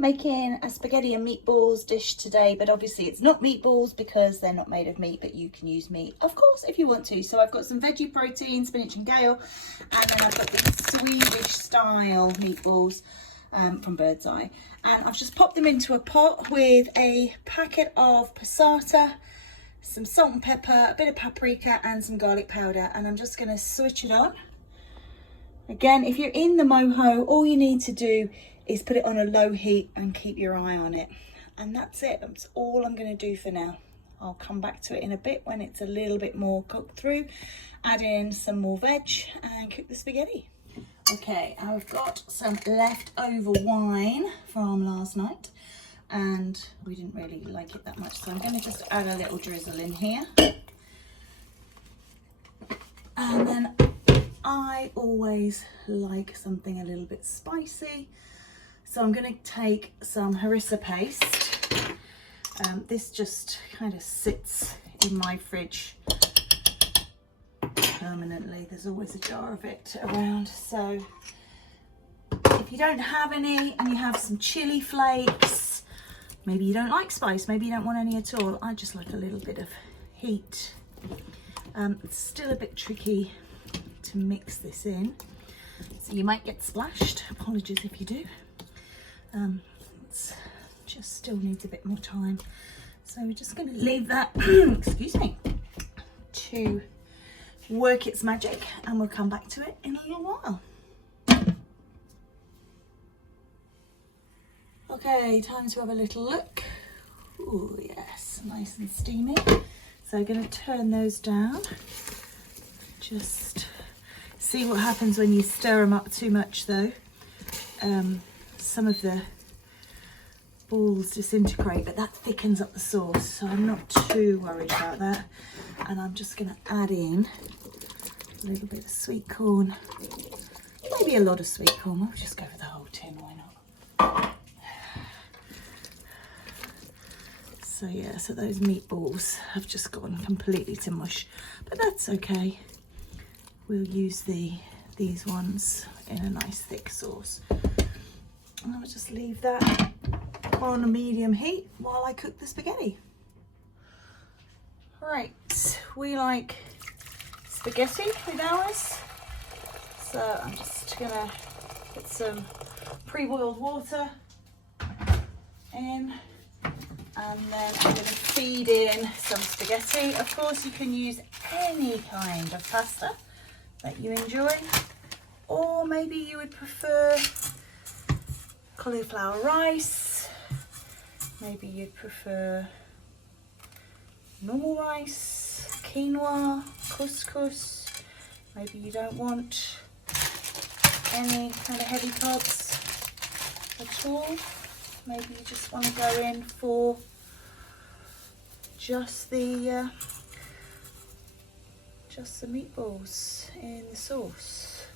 Making a spaghetti and meatballs dish today, but obviously it's not meatballs because they're not made of meat, but you can use meat of course if you want to. So I've got some veggie protein, spinach and kale, and then I've got these Swedish style meatballs from Bird's Eye, and I've just popped them into a pot with a packet of passata, some salt and pepper, a bit of paprika and some garlic powder, and I'm just going to switch it on. Again, if you're in the Moho, all you need to do is put it on a low heat and keep your eye on it. And that's it. That's all I'm going to do for now. I'll come back to it in a bit when it's a little bit more cooked through. Add in some more veg and cook the spaghetti. Okay, I've got some leftover wine from last night and we didn't really like it that much. So I'm going to just add a little drizzle in here. And then I always like something a little bit spicy. So I'm going to take some harissa paste. This just kind of sits in my fridge permanently. There's always a jar of it around. So if you don't have any and you have some chili flakes, maybe you don't like spice, maybe you don't want any at all. I just like a little bit of heat. It's still a bit tricky to mix this in, so you might get splashed. Apologies if you do. It just still needs a bit more time, so we're just going to leave that excuse me, to work its magic, and we'll come back to it in a little while. Okay, time to have a little look. Oh yes, nice and steamy. So I'm going to turn those down. Just see what happens when you stir them up too much though. Some of the balls disintegrate, but that thickens up the sauce, so I'm not too worried about that. And I'm just going to add in a little bit of sweet corn, maybe a lot of sweet corn. We'll just go for the whole tin, why not? So yeah, so those meatballs have just gone completely to mush, but that's okay. We'll use these ones in a nice thick sauce. And I'll just leave that on a medium heat while I cook the spaghetti. Right, we like spaghetti with ours. So I'm just gonna put some pre-boiled water in, and then I'm gonna feed in some spaghetti. Of course, you can use any kind of pasta that you enjoy, or maybe you would prefer cauliflower rice, maybe you'd prefer normal rice, quinoa, couscous, maybe you don't want any kind of heavy carbs at all, maybe you just want to go in for just the meatballs in the sauce.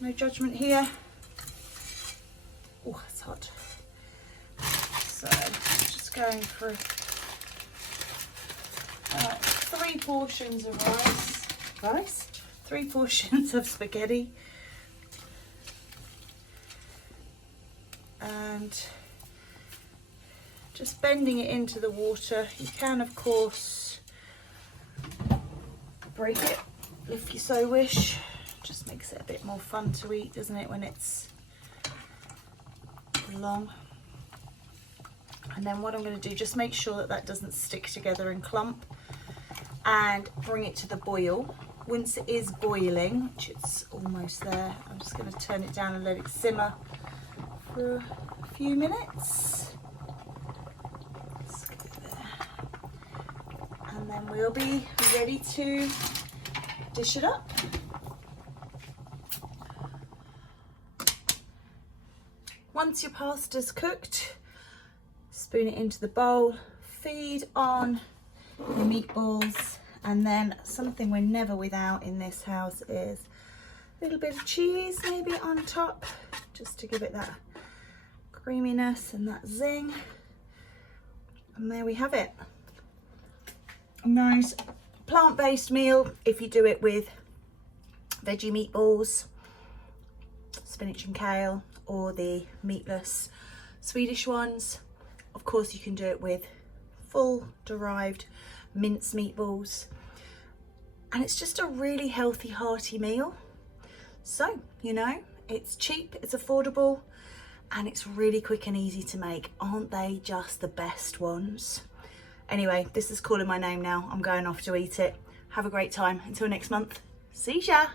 No judgment here. Oh, it's hot. So just going for 3 portions of rice, 3 portions of spaghetti, and just bending it into the water. You can of course break it if you so wish. Just makes it a bit more fun to eat, doesn't it, when it's long. And then what I'm going to do, just make sure that that doesn't stick together and clump, and bring it to the boil. Once it is boiling, which it's almost there, I'm just going to turn it down and let it simmer for a few minutes. Let's go there. And then we'll be ready to dish it up. Once your pasta's cooked, spoon it into the bowl, feed on the meatballs, and then something we're never without in this house is a little bit of cheese maybe on top, just to give it that creaminess and that zing. And there we have it. A nice plant-based meal if you do it with veggie meatballs, spinach and kale, or the meatless Swedish ones. Of course, you can do it with full derived mince meatballs. And it's just a really healthy, hearty meal. So, you know, it's cheap, it's affordable, and it's really quick and easy to make. Aren't they just the best ones? Anyway, this is calling my name now. I'm going off to eat it. Have a great time. Until next month. See ya.